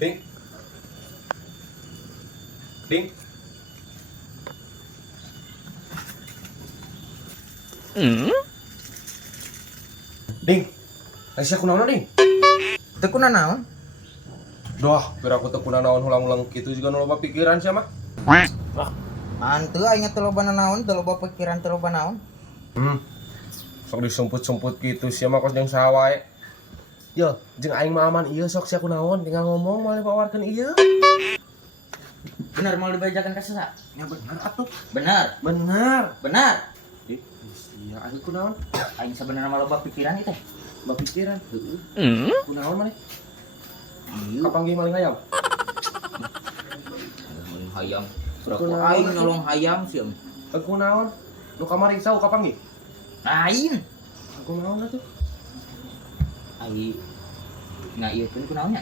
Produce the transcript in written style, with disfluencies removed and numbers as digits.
Ding. Ding. Ding. Aisyah kunaon ding? Teu kuna naon? Doh, biar aku teu kunaon ulang-ulang kitu juga nu loba pikiran sia mah. Mantu aing teu loba naon, teu loba pikiran, teu loba naon. Sok disemput-semput gitu sia mah kos jeung saha wae. Yo, jeung aing mah aman ieu sok sia kunaon tinggal ngomong moal dipawarkeun ieu. Bener mau dibajakan ka sesa? Ya bener atuh. Bener, Bener. bener. Ih, sia aing kunaon? Aing sebenarnya mah loba pikiran ieu teh. Loba pikiran. Heeh. Kunaon maneh? Ieu Kapanggih maling ayam? maling hayam. Berapa Kunaon aing atuh? nolong hayam sih. Kunaon? Nu kamari saha kapanggih? Lain. Kunaon atuh? Aing ngaieukeun kunaonnya?